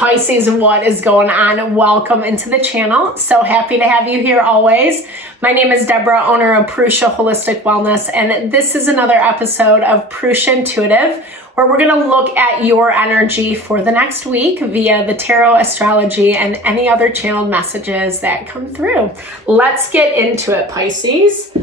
Pisces, what is going on? Welcome into the channel. So happy to have you here always. My name is Deborah, owner of Purusha Holistic Wellness, and this is another episode of Purusha Intuitive, where we're going to look at your energy for the next week via the tarot, astrology, and any other channeled messages that come through. Let's get into it, Pisces.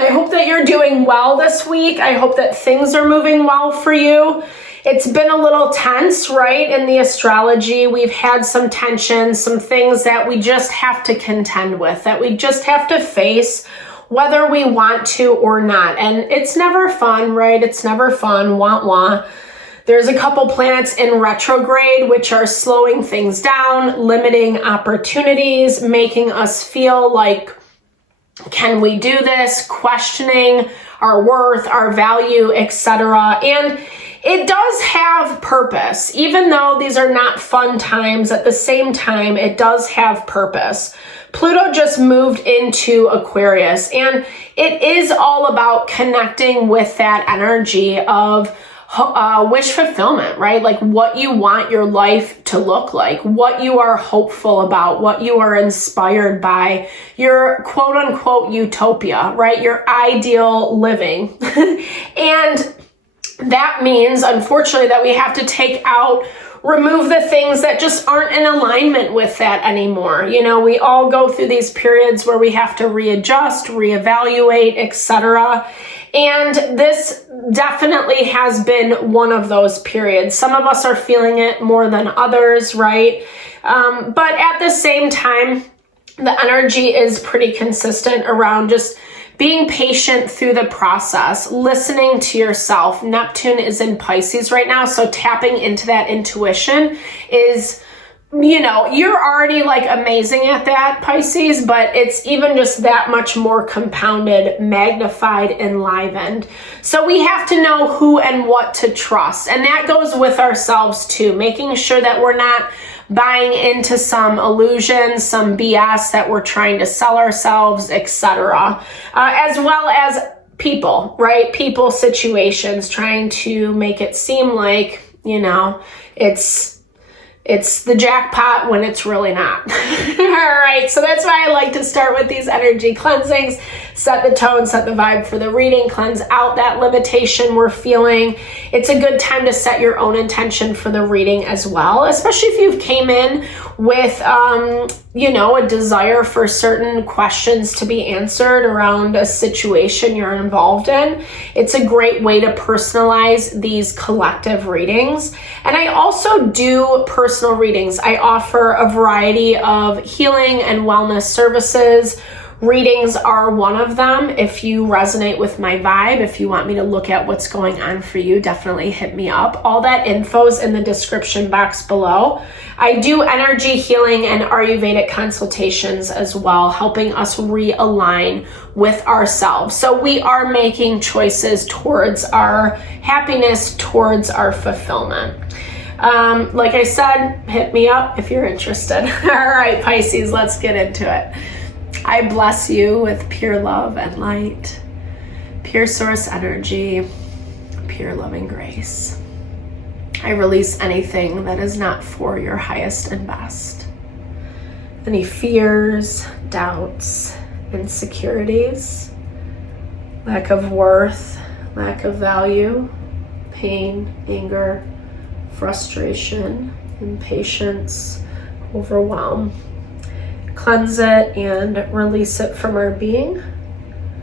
I hope that you're doing well this week. I hope that things are moving well for you. It's been a little tense, right? In the astrology, we've had some tension, some things that we just have to contend with, that we just have to face, whether we want to or not. And it's never fun, right? It's never fun, wah. There's a couple planets in retrograde, which are slowing things down, limiting opportunities, making us feel like, can we do this? Questioning our worth, our value, etc. And it does have purpose. Even though these are not fun times, at the same time, it does have purpose. Pluto just moved into Aquarius, and it is all about connecting with that energy of wish fulfillment, right? Like what you want your life to look like, what you are hopeful about, what you are inspired by, your quote unquote utopia, right? Your ideal living. And that means, unfortunately, that we have to remove the things that just aren't in alignment with that anymore. You know, we all go through these periods where we have to readjust, reevaluate, etc. And this definitely has been one of those periods. Some of us are feeling it more than others, right? But at the same time, the energy is pretty consistent around just being patient through the process, listening to yourself. Neptune is in Pisces right now, so tapping into that intuition is, you know, you're already like amazing at that, Pisces, but it's even just that much more compounded, magnified, enlivened. So we have to know who and what to trust. And that goes with ourselves too, making sure that we're not buying into some illusions, some BS that we're trying to sell ourselves, etc. As well as people, right? People, situations, trying to make it seem like, you know, it's the jackpot when it's really not. All right, so that's why I like to start with these energy cleansings, set the tone, set the vibe for the reading, cleanse out that limitation we're feeling. It's a good time to set your own intention for the reading as well, especially if you came in with, you know, a desire for certain questions to be answered around a situation you're involved in. It's a great way to personalize these collective readings. And I also do personal readings. I offer a variety of healing and wellness services. Readings are one of them. If you resonate with my vibe, if you want me to look at what's going on for you, definitely hit me up. All that info's in the description box below. I do energy healing and Ayurvedic consultations as well, helping us realign with ourselves. So we are making choices towards our happiness, towards our fulfillment. Like I said, hit me up if you're interested. All right, Pisces, let's get into it. I bless you with pure love and light, pure source energy, pure loving grace. I release anything that is not for your highest and best. Any fears, doubts, insecurities, lack of worth, lack of value, pain, anger, frustration, impatience, overwhelm. Cleanse it and release it from our being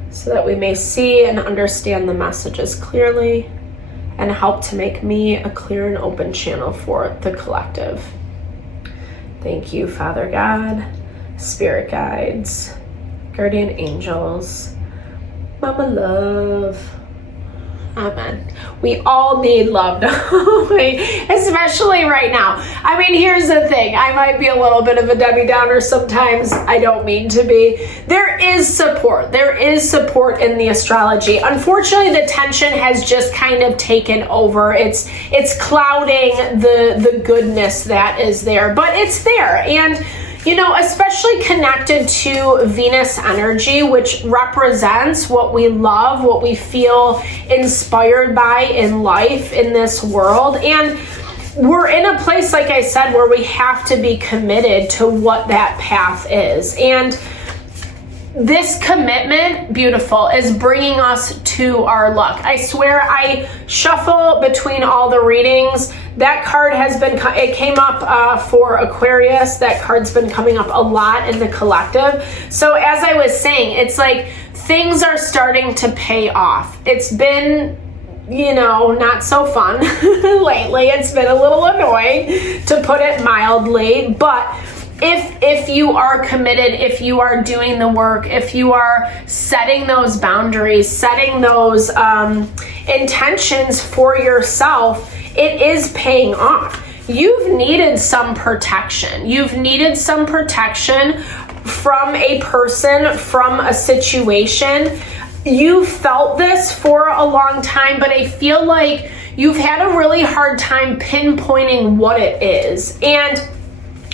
so that we may see and understand the messages clearly and help to make me a clear and open channel for the collective. Thank you, Father God, Spirit guides, guardian angels, Mama Love. Amen. We all need love, especially right now. I mean, here's the thing. I might be a little bit of a Debbie Downer sometimes. I don't mean to be. There is support. There is support in the astrology. Unfortunately, the tension has just kind of taken over. It's clouding the goodness that is there, but it's there. And you know, especially connected to Venus energy, which represents what we love, what we feel inspired by in life, in this world. And we're in a place, like I said, where we have to be committed to what that path is. And this commitment, beautiful, is bringing us to our luck. I swear, I shuffle between all the readings. That card has been, it came up for Aquarius. That card's been coming up a lot in the collective. So as I was saying, it's like things are starting to pay off. It's been, you know, not so fun lately. It's been a little annoying, to put it mildly, but if you are committed, if you are doing the work, if you are setting those boundaries, setting those intentions for yourself, it is paying off. You've needed some protection. You've needed some protection from a person, from a situation. You felt this for a long time, but I feel like you've had a really hard time pinpointing what it is. And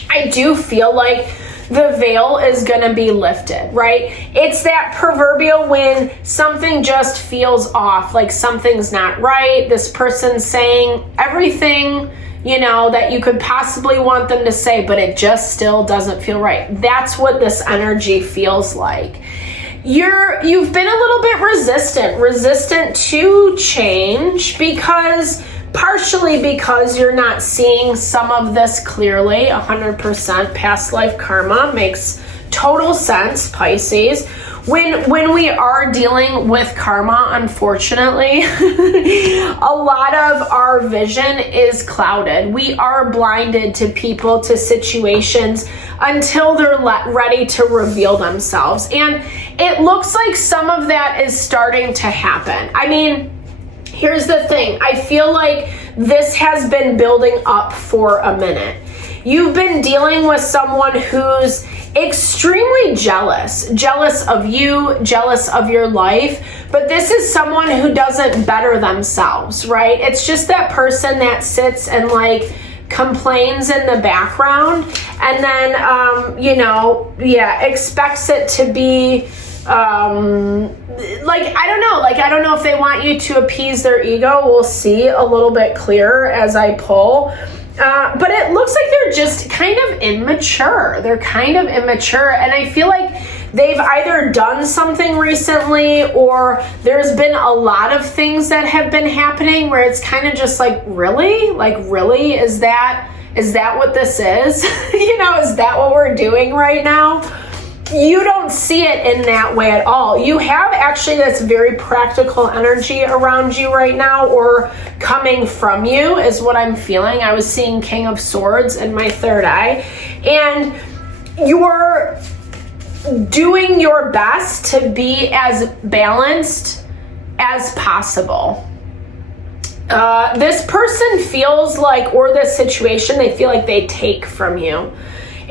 I do feel like the veil is going to be lifted, right? It's that proverbial when something just feels off, like something's not right. This person's saying everything, you know, that you could possibly want them to say, but it just still doesn't feel right. That's what this energy feels like. You've been a little bit resistant to change, partially because you're not seeing some of this clearly. 100% past life karma makes total sense, Pisces. When we are dealing with karma, unfortunately, a lot of our vision is clouded. We are blinded to people, to situations, until they're ready to reveal themselves. And it looks like some of that is starting to happen. I mean, here's the thing. I feel like this has been building up for a minute. You've been dealing with someone who's extremely jealous of you, jealous of your life, but this is someone who doesn't better themselves, right? It's just that person that sits and like complains in the background and then, you know, expects it to be I don't know if they want you to appease their ego. We'll see a little bit clearer as I pull. But it looks like they're just kind of immature. They're kind of immature. And I feel like they've either done something recently or there's been a lot of things that have been happening where it's kind of just like, really? Like, really? Is that what this is? You know, is that what we're doing right now? You don't see it in that way at all. You have actually this very practical energy around you right now, or coming from you is what I'm feeling. I was seeing King of Swords in my third eye, and you're doing your best to be as balanced as possible. This person feels like, or this situation, they feel like they take from you.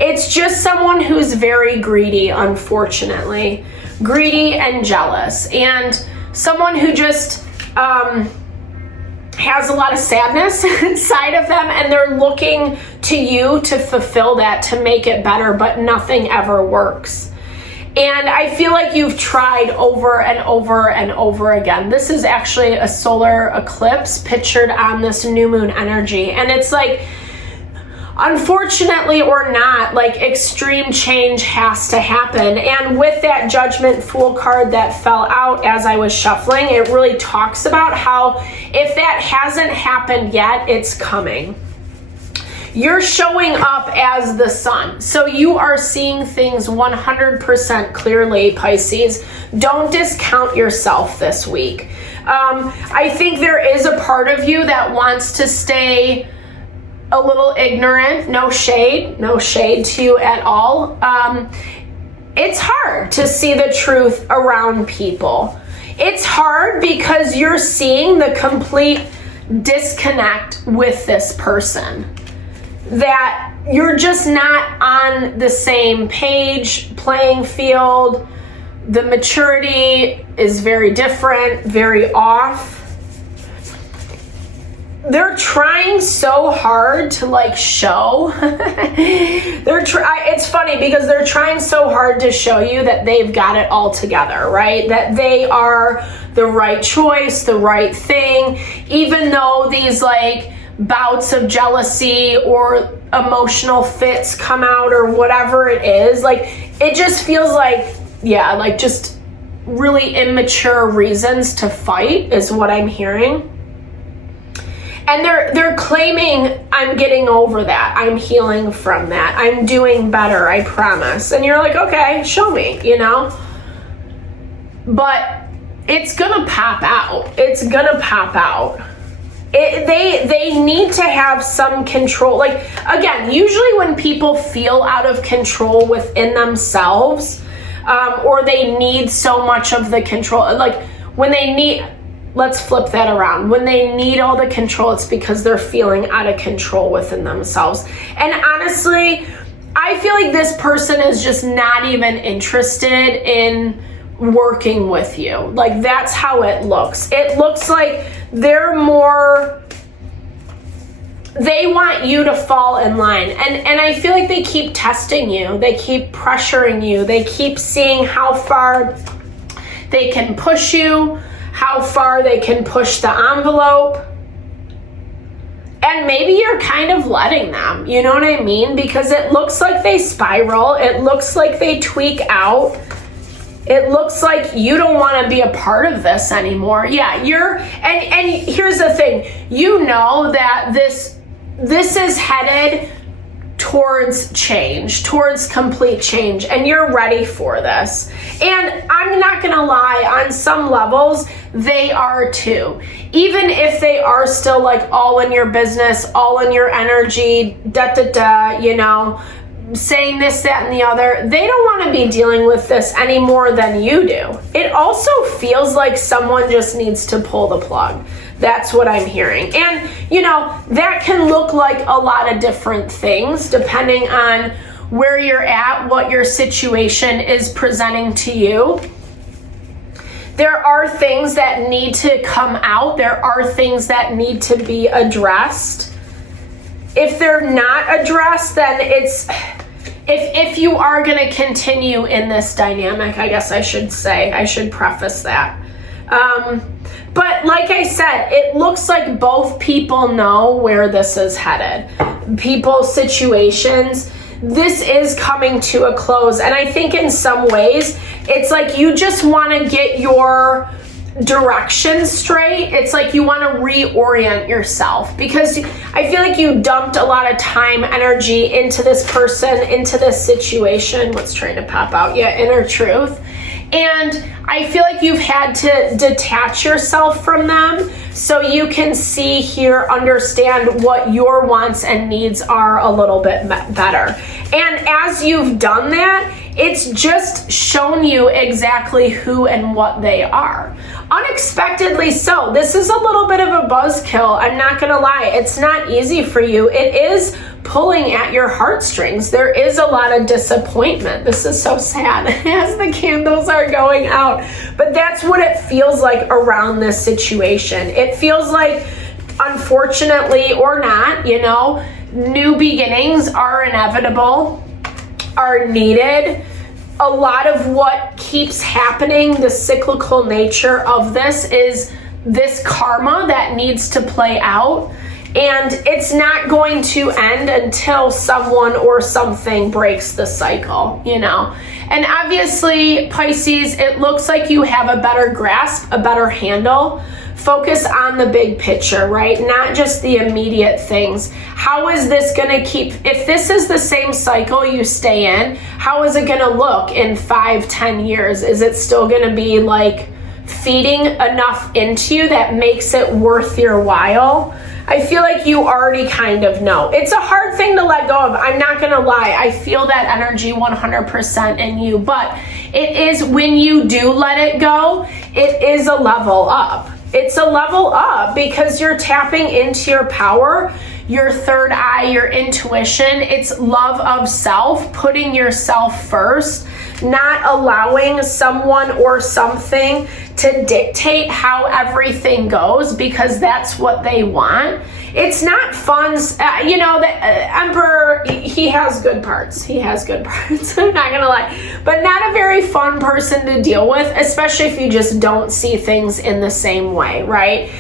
It's just someone who's very greedy, unfortunately. Greedy and jealous. And someone who just has a lot of sadness inside of them, and they're looking to you to fulfill that, to make it better, but nothing ever works. And I feel like you've tried over and over and over again. This is actually a solar eclipse pictured on this new moon energy. And it's like, unfortunately or not, like extreme change has to happen. And with that Judgment Fool card that fell out as I was shuffling, it really talks about how if that hasn't happened yet, it's coming. You're showing up as the sun. So you are seeing things 100% clearly, Pisces. Don't discount yourself this week. I think there is a part of you that wants to stay a little ignorant. No shade to you at all. It's hard to see the truth around people. It's hard because you're seeing the complete disconnect with this person. That you're just not on the same page, playing field. The maturity is very different, very off. They're trying so hard to like show. It's funny because they're trying so hard to show you that they've got it all together, right? That they are the right choice, the right thing, even though these like bouts of jealousy or emotional fits come out or whatever it is. Like, it just feels like, yeah, like just really immature reasons to fight is what I'm hearing. And they're claiming, I'm getting over that, I'm healing from that, I'm doing better, I promise. And you're like, okay, show me, you know? But it's gonna pop out. It's gonna pop out. They need to have some control. Like, again, usually when people feel out of control within themselves, or they need so much of the control, like when they need, let's flip that around. When they need all the control, it's because they're feeling out of control within themselves. And honestly, I feel like this person is just not even interested in working with you. Like, that's how it looks. It looks like they're more, they want you to fall in line. And I feel like they keep testing you. They keep pressuring you. They keep seeing how far they can push you, how far they can push the envelope. And maybe you're kind of letting them, you know what I mean? Because it looks like they spiral. It looks like they tweak out. It looks like you don't want to be a part of this anymore. Yeah, and here's the thing. You know that this is headed towards change, towards complete change, and you're ready for this. And I'm not gonna lie, on some levels, they are too. Even if they are still like all in your business, all in your energy, you know, saying this, that, and the other, they don't want to be dealing with this any more than you do. It also feels like someone just needs to pull the plug. That's what I'm hearing. And, you know, that can look like a lot of different things depending on where you're at, what your situation is presenting to you. There are things that need to come out. There are things that need to be addressed. If they're not addressed, then it's, if you are going to continue in this dynamic, I guess I should preface that. But like I said, it looks like both people know where this is headed. People's situations, this is coming to a close. And I think in some ways, it's like you just want to get your direction straight. It's like you want to reorient yourself, because I feel like you dumped a lot of time, energy into this person, into this situation. What's trying to pop out? Yeah, inner truth. And I feel like you've had to detach yourself from them so you can see, hear, understand what your wants and needs are a little bit better. And as you've done that, it's just shown you exactly who and what they are. Unexpectedly so. This is a little bit of a buzzkill. I'm not gonna lie. It's not easy for you. It is pulling at your heartstrings. There is a lot of disappointment. This is so sad as the candles are going out. But that's what it feels like around this situation. It feels like, unfortunately or not, you know, new beginnings are inevitable, are needed. A lot of what keeps happening, the cyclical nature of this, is this karma that needs to play out. And it's not going to end until someone or something breaks the cycle, you know. And obviously, Pisces, it looks like you have a better grasp, a better handle. Focus on the big picture, right? Not just the immediate things. How is this gonna keep, if this is the same cycle you stay in, how is it gonna look in 5-10 years? Is it still gonna be like feeding enough into you that makes it worth your while? I feel like you already kind of know. It's a hard thing to let go of. I'm not gonna lie. I feel that energy 100% in you, but it is, when you do let it go, it is a level up. It's a level up because you're tapping into your power, your third eye, your intuition. It's love of self, putting yourself first, not allowing someone or something to dictate how everything goes because that's what they want. it's not fun. You know, the Emperor, he has good parts. He has good parts. I'm not going to lie. But not a very fun person to deal with, especially if you just don't see things in the same way, right?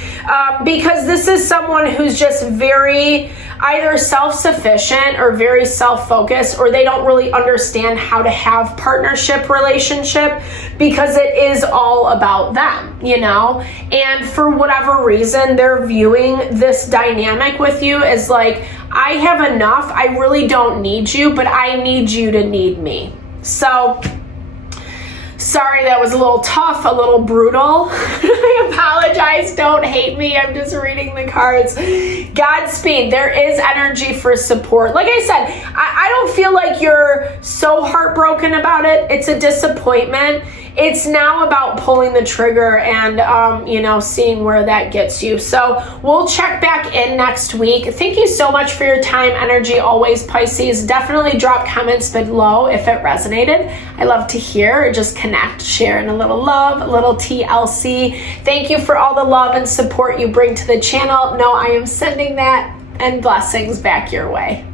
Because this is someone who's just very either self-sufficient or very self-focused, or they don't really understand how to have partnership relationship because it is all about them, you know? And for whatever reason, they're viewing this dynamic with you as like, I have enough, I really don't need you, but I need you to need me. So, sorry, that was a little tough, a little brutal. I apologize. Don't hate me. I'm just reading the cards. Godspeed. There is energy for support. Like I said, I don't feel like you're so heartbroken about it. It's a disappointment. It's now about pulling the trigger and, you know, seeing where that gets you. So we'll check back in next week. Thank you so much for your time, energy, always, Pisces. Definitely drop comments below if it resonated. I love to hear or just connect, sharing a little love, a little TLC. Thank you for all the love and support you bring to the channel. No, I am sending that and blessings back your way.